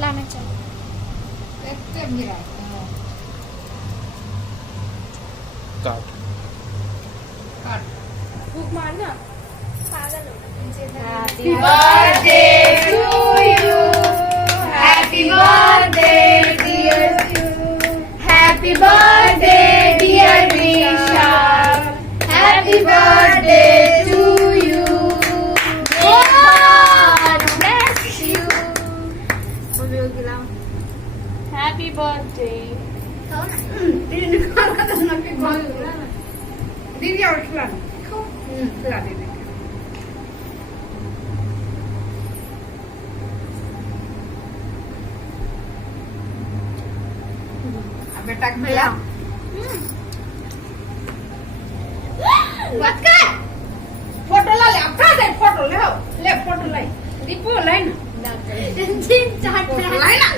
लाना चाहिए। काट भूख मारना पागल हो Happy birthday to you. Happy birthday dear you. Happy birthday dear Vishal. Happy birthday to you. God bless you. Happy birthday. दीदी और खिला खिला दे बेटा भैया मत कर फोटो ला ले अपना दे फोटो ले आओ ले फोटो ले दीपू लाई ना लाई ना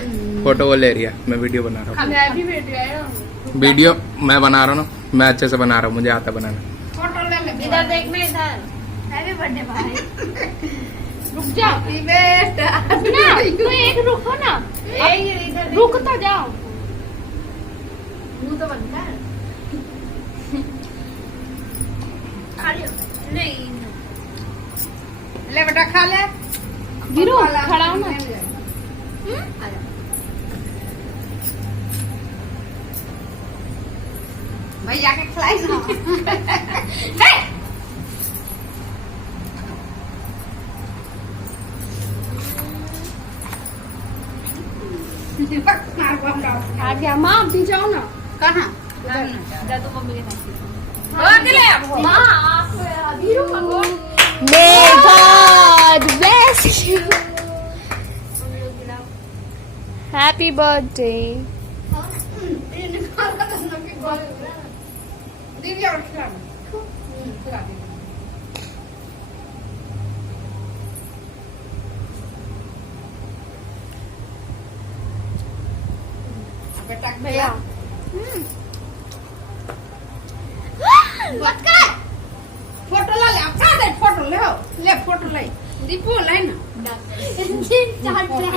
फोटो वो ले रही है, मैं वीडियो बना रहा मैं भी बैठ गया हूँ। हूँ। वीडियो मैं बना रहा हूँ ना, मैं अच्छे से बना रहा हूँ, मुझे आता बनाना। फोटो ले ले इधर देखना इधर। हैप्पी बर्थडे भाई। रुक जा बेटा ना, तो एक रुको ना, इधर रुक तो जाओ। मुंह तो बंद कर। नहीं ले बेटा खा ले गिरो खड़ा हो ना। भैया के खिलाई ना आ गया माँ, अभी जाओ ना। कहाँ जा तो मम्मी के साथ। माँ अभी रुको। May God bless you. Happy birthday. दीदी और खिला खिला दे बेटा भैया मत कर फोटो ला ले अपना दे फोटो ले आओ ले फोटो ले दीपू लाई ना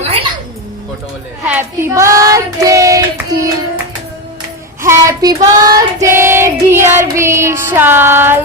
लाई ना फोटो वो ले Happy birthday dear, Happy birthday dear Vishal.